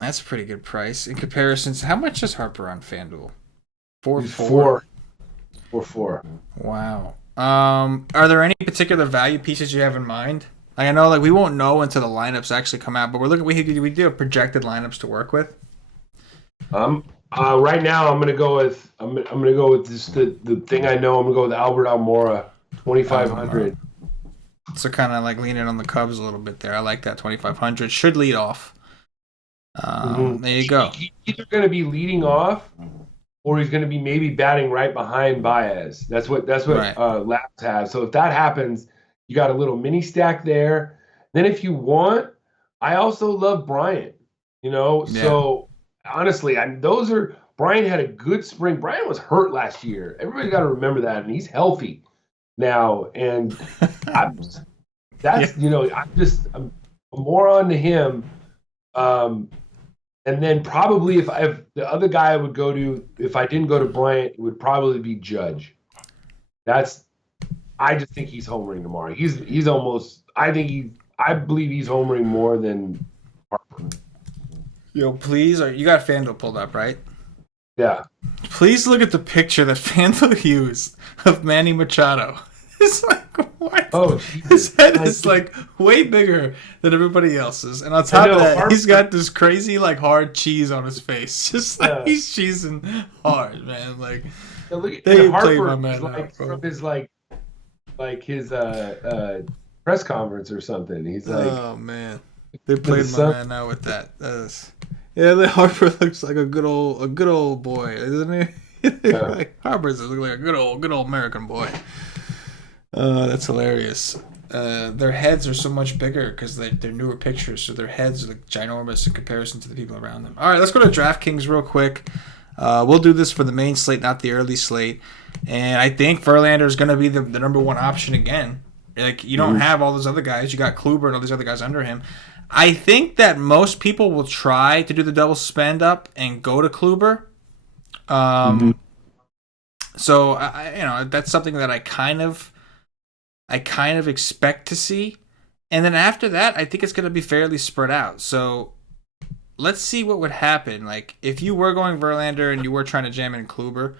that's a pretty good price in comparison. How much is Harper on FanDuel? 4-4. 4-4. Wow. Are there any particular value pieces you have in mind? Like, I know, like, we won't know until the lineups actually come out, but we're looking. We do have projected lineups to work with. Right now I'm gonna go with just the thing I know. I'm gonna go with Albert Almora, 2,500. So kind of like leaning on the Cubs a little bit there. I like that 2,500. Should lead off. There you go. He's either gonna be leading off, or he's gonna be maybe batting right behind Baez. That's what Right. Labs have. So if that happens, you got a little mini stack there. Then if you want, I also love Bryant. Yeah. So honestly, Bryant had a good spring. Bryant was hurt last year. Everybody got to remember that, and he's healthy now. And I'm more on to him. And then probably if the other guy I would go to, if I didn't go to Bryant, it would probably be Judge. I just think he's homering tomorrow. He's almost. I believe he's homering more than Harper. Yo, please, you got FanDuel pulled up, right? Yeah. Please look at the picture that FanDuel used of Manny Machado. It's like, what? Oh, his head is like way bigger than everybody else's, and on top of that, he's got this crazy like hard cheese on his face, just like he's cheesing hard, man. Like they played my man out, from his his press conference or something. He's like, oh man, they played my man out with that. The Harper looks like a good old boy, isn't he? Like, Harper's look like a good old American boy. That's hilarious. Their heads are so much bigger because they're newer pictures, so their heads are like ginormous in comparison to the people around them. All right, let's go to DraftKings real quick. We'll do this for the main slate, not the early slate. And I think Verlander is going to be the number one option again. Like, you don't have all those other guys. You got Kluber and all these other guys under him. I think that most people will try to do the double spend up and go to Kluber. So I that's something that I kind of expect to see. And then after that, I think it's going to be fairly spread out. So let's see what would happen. Like, if you were going Verlander and you were trying to jam in Kluber,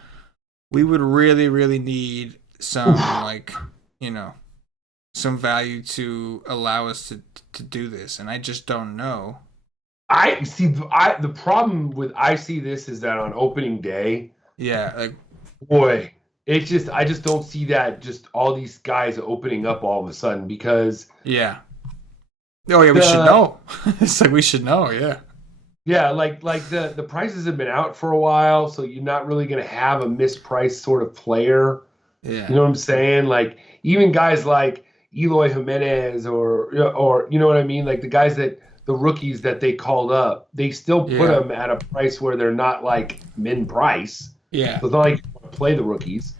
we would really, really need some some value to allow us to do this, and I just don't know. I see. The problem with I see this is that on opening day, boy, it's just I just don't see that just all these guys opening up all of a sudden because we should know. It's like we should know, like the prices have been out for a while, so you're not really going to have a mispriced sort of player. Yeah, you know what I'm saying? Like even guys like Eloy Jimenez or you know what I mean? Like the rookies that they called up, they still put them at a price where they're not like min price. Yeah. So it's not like you want to play the rookies.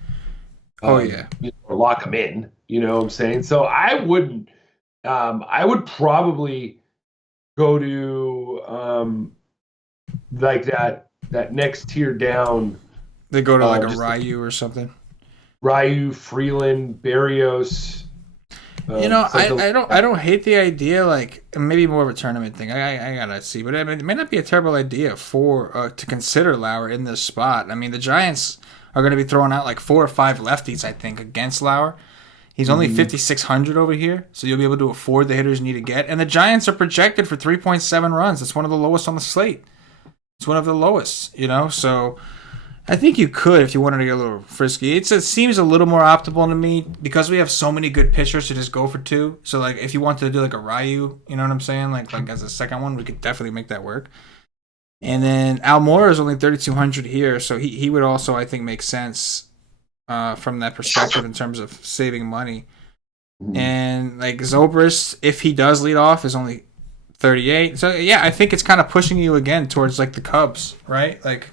Or lock them in. You know what I'm saying? So I wouldn't. I would probably go to like that next tier down. They go to like a Ryu or something. Ryu, Freeland, Barrios. I don't hate the idea. Like maybe more of a tournament thing. I gotta see, but it may not be a terrible idea for to consider Lauer in this spot. I mean, the Giants are going to be throwing out like 4 or 5 lefties, I think, against Lauer. He's only 5,600 over here, so you'll be able to afford the hitters you need to get. And the Giants are projected for 3.7 runs. That's one of the lowest on the slate. It's one of the lowest, so I think you could if you wanted to get a little frisky. It seems a little more optimal to me because we have so many good pitchers to just go for two. So, like, if you wanted to do, like, a Ryu, you know what I'm saying? Like as a second one, we could definitely make that work. And then Almora is only 3,200 here, so he would also, I think, make sense from that perspective in terms of saving money. And, like, Zobrist, if he does lead off, is only 38. So, yeah, I think it's kind of pushing you again towards, like, the Cubs, right? Like,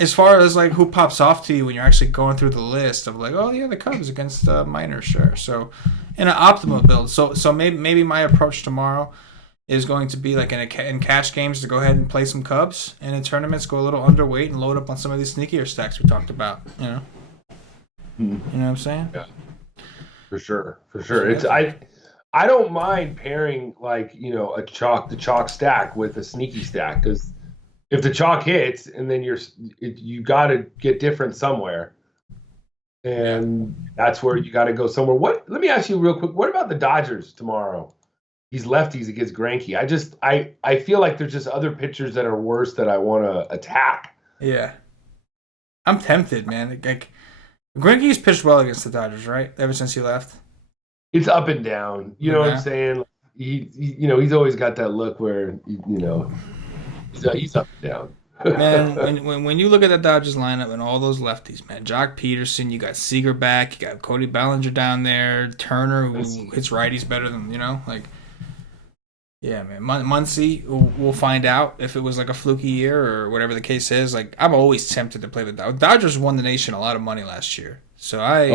as far as, like, who pops off to you when you're actually going through the list of, like, oh, yeah, the Cubs against the Miners, sure. So, in an optimal build. So maybe my approach tomorrow is going to be, like, in cash games to go ahead and play some Cubs. And in tournaments, go a little underweight and load up on some of these sneakier stacks we talked about, You know what I'm saying? Yeah. For sure. It's I don't mind pairing, like, the chalk stack with a sneaky stack, because if the chalk hits and then you got to get different somewhere, and that's where you got to go somewhere. Let me ask you real quick. What about the Dodgers tomorrow? These lefties against Greinke. I feel like there's just other pitchers that are worse that I want to attack. Yeah, I'm tempted, man. Like, Greinke's pitched well against the Dodgers, right? Ever since he left. It's up and down. You know what I'm saying? He's always got that look where he's up and down. Man, when you look at the Dodgers lineup and all those lefties, man, Jock Peterson, you got Seager back, you got Cody Bellinger down there, Turner, who hits righties better than, yeah, man. Muncy, we'll find out if it was like a fluky year or whatever the case is. Like, I'm always tempted to play the Dodgers. Dodgers won the nation a lot of money last year. So I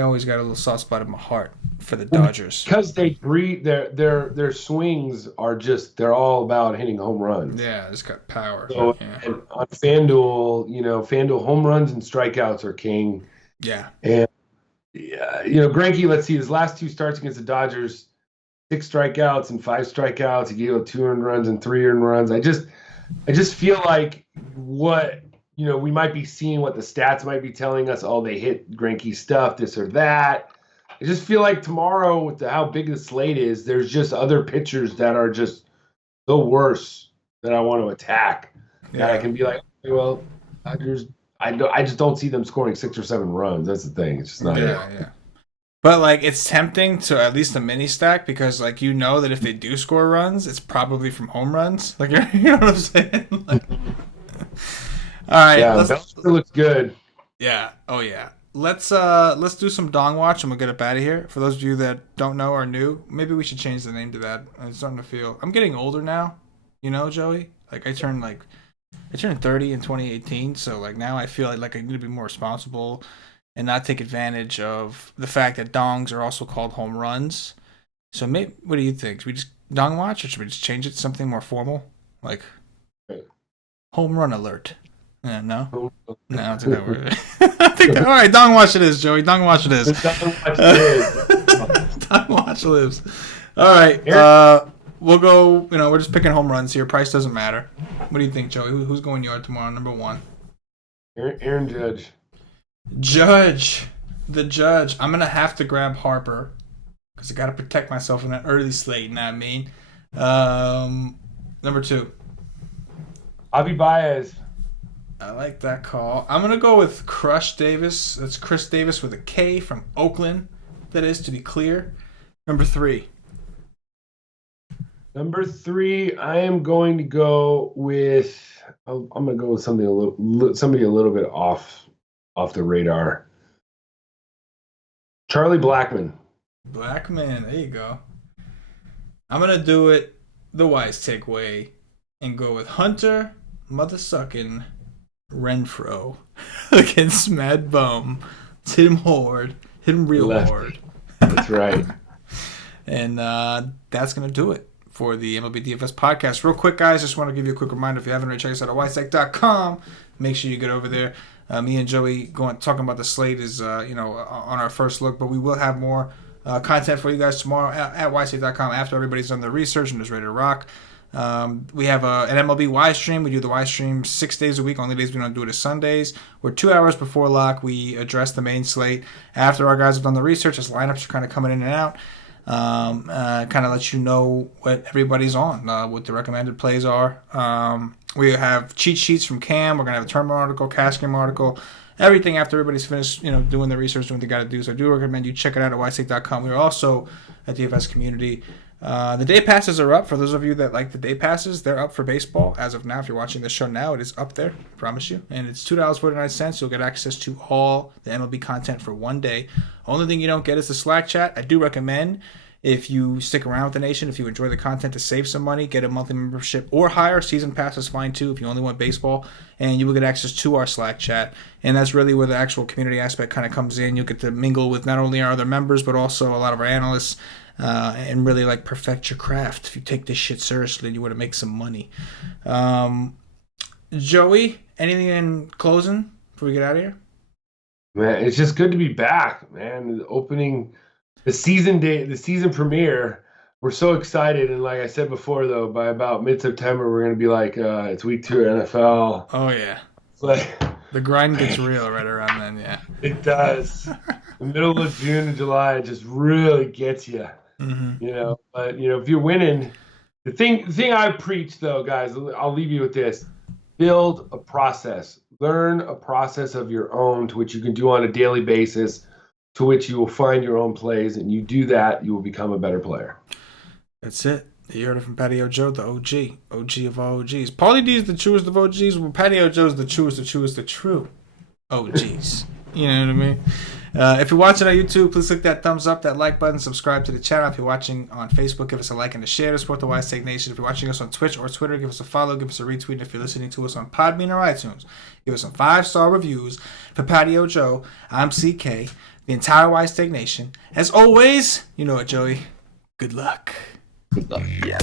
always got a little soft spot in my heart for the Dodgers. Because they breed their swings are they're all about hitting home runs. Yeah, it's got power. So, and on FanDuel, FanDuel home runs and strikeouts are king. Yeah. And Greinke, let's see, his last two starts against the Dodgers, 6 strikeouts and 5 strikeouts. He gave up 2 earned runs and 3 earned runs. I just feel like we might be seeing what the stats might be telling us. Oh, they hit Greinke stuff, this or that. I just feel like tomorrow, with how big the slate is, there's just other pitchers that are just the worst that I want to attack. Yeah. That I can be like, okay, well, Dodgers, I just don't see them scoring 6 or 7 runs. That's the thing. It's just not it. Yeah. But, like, it's tempting to at least a mini stack because, like, that if they do score runs, it's probably from home runs. Like, you know what I'm saying? Like, all right. Yeah, Bellinger looks good. Yeah. Oh, yeah. Let's do some Dong Watch and we'll get up out of here. For those of you that don't know or new, maybe we should change the name to that. I'm starting to feel I'm getting older now, Joey. Like, I turned 30 in 2018, so, like, now I feel like I need to be more responsible and not take advantage of the fact that dongs are also called home runs. So maybe, what do you think? Should we just Dong Watch, or should we just change it to something more formal, like home run alert? Yeah, no, I think that word. All right, Dong Watch it is, Joey. Dong Watch it is. Dong Watch lives. All right, we'll go. We're just picking home runs here. Price doesn't matter. What do you think, Joey? Who's going yard tomorrow? Number 1. Aaron Judge. The Judge. I'm gonna have to grab Harper because I got to protect myself in that early slate. You know what I mean? Number 2. Javi Baez. I like that call. I'm going to go with Crush Davis. That's Chris Davis with a K from Oakland. That is, to be clear. Number 3. Number 3, I am going to go with. I'm going to go with somebody a little bit off the radar. Charlie Blackmon. There you go. I'm going to do it the Wise Take way and go with Hunter Mothersuckin' Renfroe against Mad Bum. Hit him hard. Hit him real hard. That's right. And that's going to do it for the MLB DFS podcast. Real quick, guys, just want to give you a quick reminder. If you haven't already, check us out at wisec.com. Make sure you get over there. Me and Joey talking about the slate is, on our first look, but we will have more content for you guys tomorrow at wisec.com after everybody's done their research and is ready to rock. We have an MLB Y stream. We do the Y stream 6 days a week. Only days we don't do it is Sundays. We're 2 hours before lock. We address the main slate after our guys have done the research as lineups are kind of coming in and out. Kind of let you know what everybody's on, what the recommended plays are. We have cheat sheets from Cam. We're going to have a tournament article, cash game article, everything after everybody's finished, doing the research, doing what they got to do. So I do recommend you check it out at wisestake.com. We're also at DFS Community. The day passes are up. For those of you that like the day passes, they're up for baseball as of now. If you're watching this show now, it is up there, I promise you. And it's $2.49. You'll get access to all the MLB content for one day. Only thing you don't get is the Slack chat. I do recommend, if you stick around with the nation, if you enjoy the content, to save some money, get a monthly membership or higher. Season pass is fine too if you only want baseball, and you will get access to our Slack chat. And that's really where the actual community aspect kind of comes in. You'll get to mingle with not only our other members, but also a lot of our analysts, and really perfect your craft. If you take this shit seriously and you want to make some money. Joey, anything in closing before we get out of here? Man, it's just good to be back, man. The season premiere. We're so excited, and like I said before, though, by about mid-September, we're gonna be like, it's week 2 NFL. Oh yeah, Like, the grind gets real right around then. Yeah, it does. The middle of June and July, it just really gets you. Mm-hmm. But if you're winning, the thing I preach, though, guys, I'll leave you with this: build a process, learn a process of your own, to which you can do on a daily basis, to which you will find your own plays, and you do that, you will become a better player. That's it. You heard it from Patio Joe, the OG of all OGs. Paulie D is the truest of OGs. Well, Patio Joe is the true OGs. You know what I mean? If you're watching on YouTube, please click that thumbs up, that like button, subscribe to the channel. If you're watching on Facebook, give us a like and a share to support the Wise Take Nation. If you're watching us on Twitch or Twitter, give us a follow, give us a retweet. And if you're listening to us on Podbean or iTunes, give us some 5-star reviews. For Patio Joe, I'm CK, the entire Wise Take Nation. As always, you know it, Joey. Good luck. Good luck. Yeah.